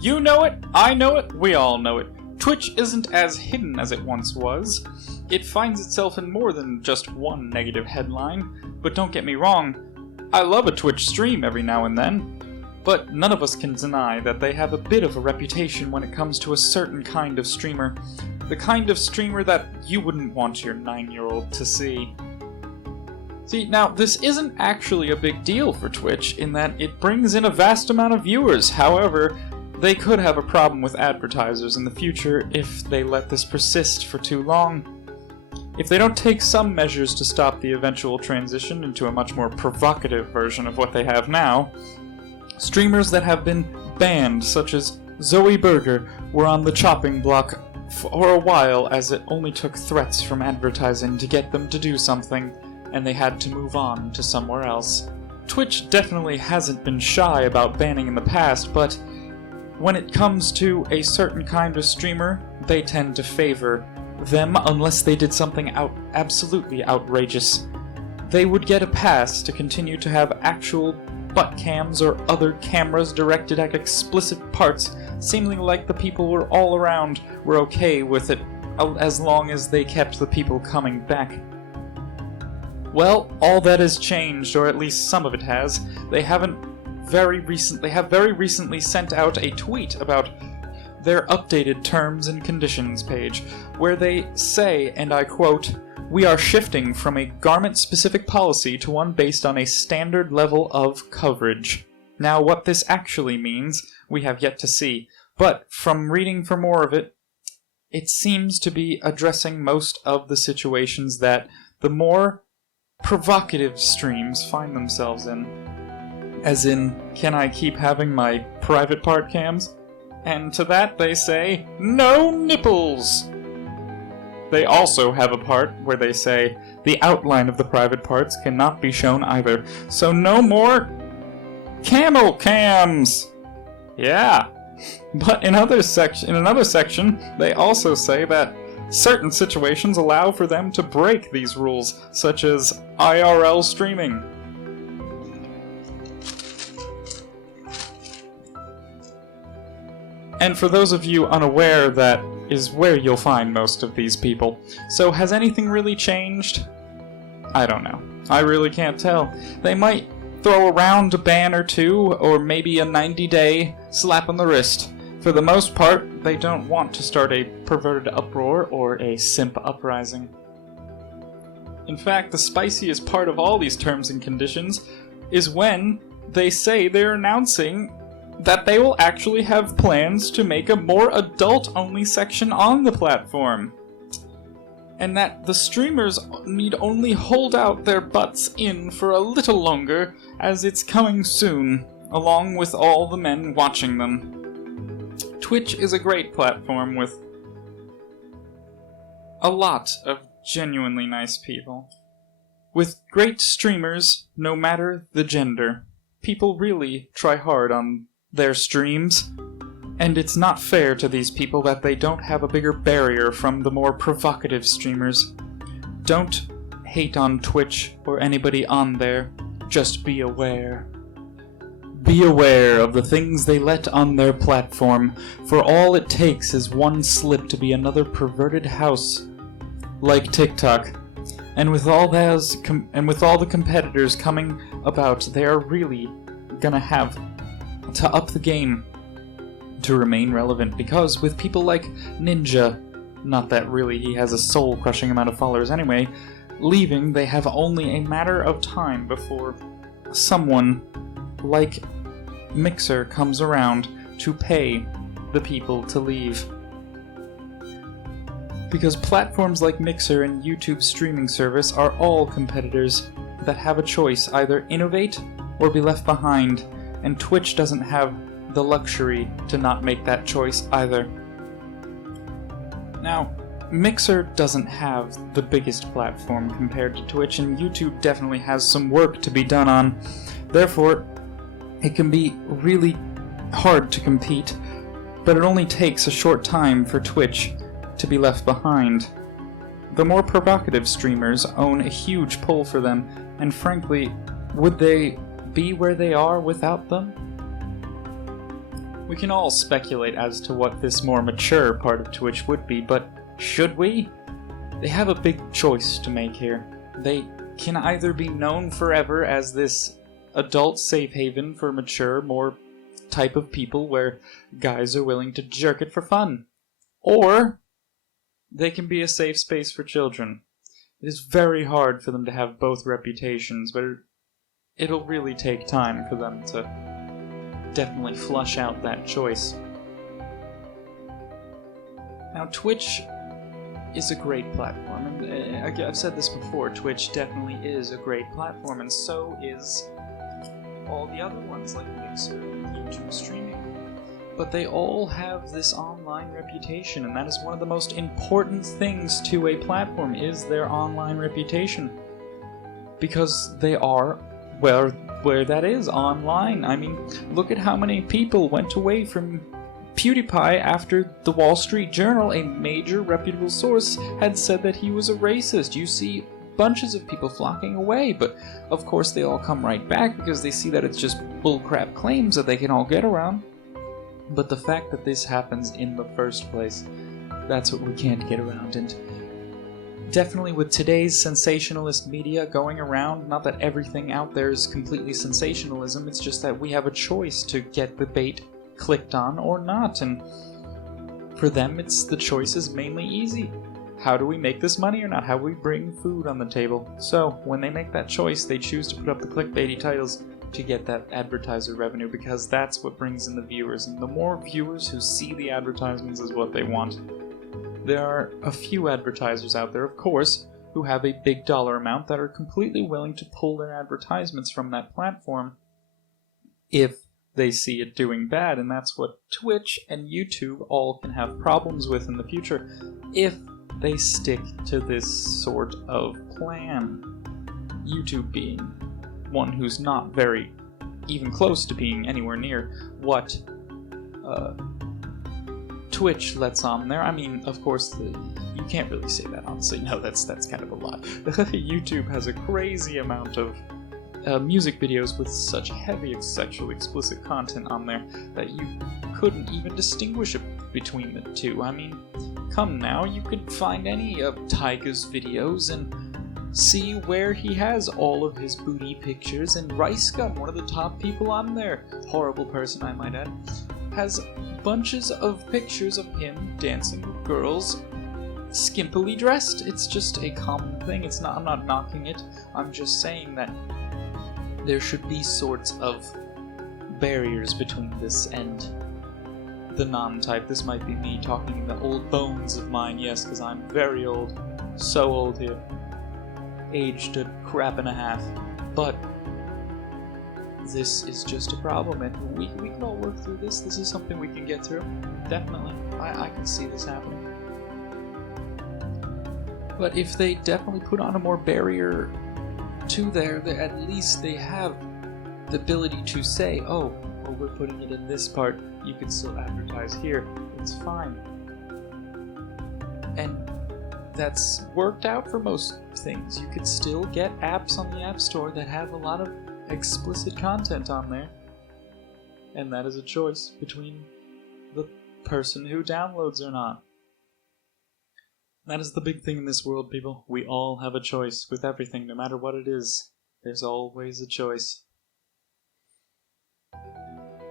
You know it, I know it, we all know it. Twitch isn't as hidden as it once was. It finds itself in more than just one negative headline, but don't get me wrong, I love a Twitch stream every now and then, but none of us can deny that they have a bit of a reputation when it comes to a certain kind of streamer. The kind of streamer that you wouldn't want your 9-year-old to see. See, now, this isn't actually a big deal for Twitch in that it brings in a vast amount of viewers. However, they could have a problem with advertisers in the future if they let this persist for too long. If they don't take some measures to stop the eventual transition into a much more provocative version of what they have now, streamers that have been banned, such as Zoe Berger, were on the chopping block for a while, as it only took threats from advertising to get them to do something, and they had to move on to somewhere else. Twitch definitely hasn't been shy about banning in the past, but when it comes to a certain kind of streamer, they tend to favor them unless they did something absolutely outrageous. They would get a pass to continue to have actual butt cams or other cameras directed at explicit parts, seemingly like the people were all around were okay with it, as long as they kept the people coming back. Well, all that has changed, or at least some of it has. They have very recently sent out a tweet about their updated terms and conditions page, where they say, and I quote, "We are shifting from a garment-specific policy to one based on a standard level of coverage." Now, what this actually means, we have yet to see, but from reading for more of it, it seems to be addressing most of the situations that the more provocative streams find themselves in. As in, can I keep having my private part cams? And to that they say, no nipples! They also have a part where they say, the outline of the private parts cannot be shown either, so no more camel cams! Yeah. But in another section, they also say that certain situations allow for them to break these rules, such as IRL streaming. And for those of you unaware, that is where you'll find most of these people. So has anything really changed? I don't know. I really can't tell. They might throw around a ban or two, or maybe a 90-day slap on the wrist. For the most part, they don't want to start a perverted uproar or a simp uprising. In fact, the spiciest part of all these terms and conditions is when they say they're announcing that they will actually have plans to make a more adult-only section on the platform. And that the streamers need only hold out their butts in for a little longer, as it's coming soon, along with all the men watching them. Twitch is a great platform with a lot of genuinely nice people. With great streamers, no matter the gender. People really try hard on their streams, and it's not fair to these people that they don't have a bigger barrier from the more provocative streamers. Don't hate on Twitch or anybody on there, just be aware. Be aware of the things they let on their platform, for all it takes is one slip to be another perverted house, like TikTok. And with all the competitors coming about, they are really gonna have to up the game to remain relevant, because with people like Ninja, not that really he has a soul-crushing amount of followers anyway, leaving, they have only a matter of time before someone like Mixer comes around to pay the people to leave. Because platforms like Mixer and YouTube streaming service are all competitors that have a choice, either innovate or be left behind, and Twitch doesn't have the luxury to not make that choice either. Now, Mixer doesn't have the biggest platform compared to Twitch, and YouTube definitely has some work to be done on. Therefore, it can be really hard to compete, but it only takes a short time for Twitch to be left behind. The more provocative streamers own a huge pull for them, and frankly, would they be where they are without them? We can all speculate as to what this more mature part of Twitch would be, but should we? They have a big choice to make here. They can either be known forever as this adult safe haven for mature, more type of people where guys are willing to jerk it for fun. Or they can be a safe space for children. It is very hard for them to have both reputations, but it'll really take time for them to definitely flush out that choice. Now, Twitch is a great platform, and I've said this before, Twitch definitely is a great platform, and so is all the other ones like Mixer and YouTube streaming. But they all have this online reputation, and that is one of the most important things to a platform, is their online reputation. Because they are where that is, online. I mean, look at how many people went away from PewDiePie after the Wall Street Journal, a major reputable source, had said that he was a racist. You see bunches of people flocking away, but of course they all come right back because they see that it's just bullcrap claims that they can all get around. But the fact that this happens in the first place, that's what we can't get around. And definitely with today's sensationalist media going around, not that everything out there is completely sensationalism, it's just that we have a choice to get the bait clicked on or not, and for them the choice is mainly easy. How do we make this money or not? How do we bring food on the table? So when they make that choice, they choose to put up the clickbaity titles to get that advertiser revenue, because that's what brings in the viewers, and the more viewers who see the advertisements is what they want. There are a few advertisers out there, of course, who have a big dollar amount that are completely willing to pull their advertisements from that platform if they see it doing bad, and that's what Twitch and YouTube all can have problems with in the future if they stick to this sort of plan. YouTube being one who's not very even close to being anywhere near what Twitch lets on there. I mean, of course, you can't really say that, honestly. No, that's kind of a lie. YouTube has a crazy amount of music videos with such heavy sexually explicit content on there that you couldn't even distinguish between the two. I mean, come now, you could find any of Tyga's videos and see where he has all of his booty pictures, and Rice Gum, one of the top people on there, horrible person I might add, has bunches of pictures of him dancing with girls skimpily dressed. It's just a common thing. I'm not knocking it. I'm just saying that there should be sorts of barriers between this and the non-type. This might be me talking the old bones of mine, yes, because I'm very old. So old here. Aged a crap and a half. But this is just a problem, and we can all work through this. This is something we can get through. Definitely. I can see this happening. But if they definitely put on a more barrier to there, at least they have the ability to say, oh, well, we're putting it in this part, you can still advertise here, it's fine. And that's worked out for most things. You could still get apps on the App Store that have a lot of explicit content on there, and that is a choice between the person who downloads or not. That is the big thing in this world, people. We all have a choice with everything, no matter what it is. There's always a choice.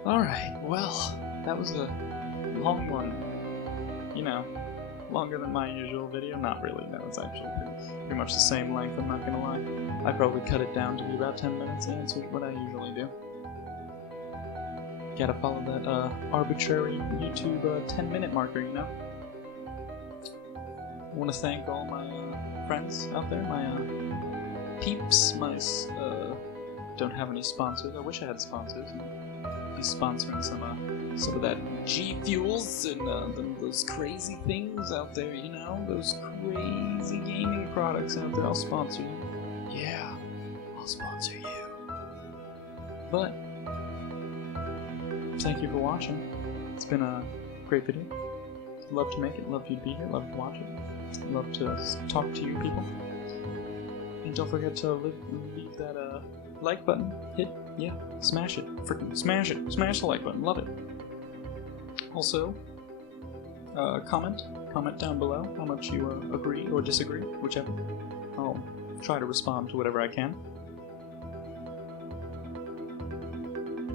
Alright, well, that was a long one. You know, longer than my usual video. Not really, no, it's actually pretty much the same length, I'm not gonna lie. I probably cut it down to be about 10 minutes, and it's what I usually do. Gotta follow that arbitrary YouTube 10-minute marker, you know? I want to thank all my friends out there, my peeps, don't have any sponsors. I wish I had sponsors. Be sponsoring some of that G Fuels and those crazy things out there, you know? Those crazy gaming products out there. I'll sponsor you. Yeah, I'll sponsor you. But thank you for watching. It's been a great video. Love to make it, love you to be here, love to watch it. Love to talk to you people. And don't forget to leave that like button. Smash it. Freaking smash it. Smash the like button. Love it. Also, comment down below how much you agree or disagree, whichever. I'll try to respond to whatever I can.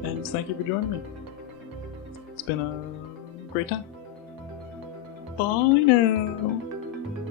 And thank you for joining me. It's been a great time. Bye now.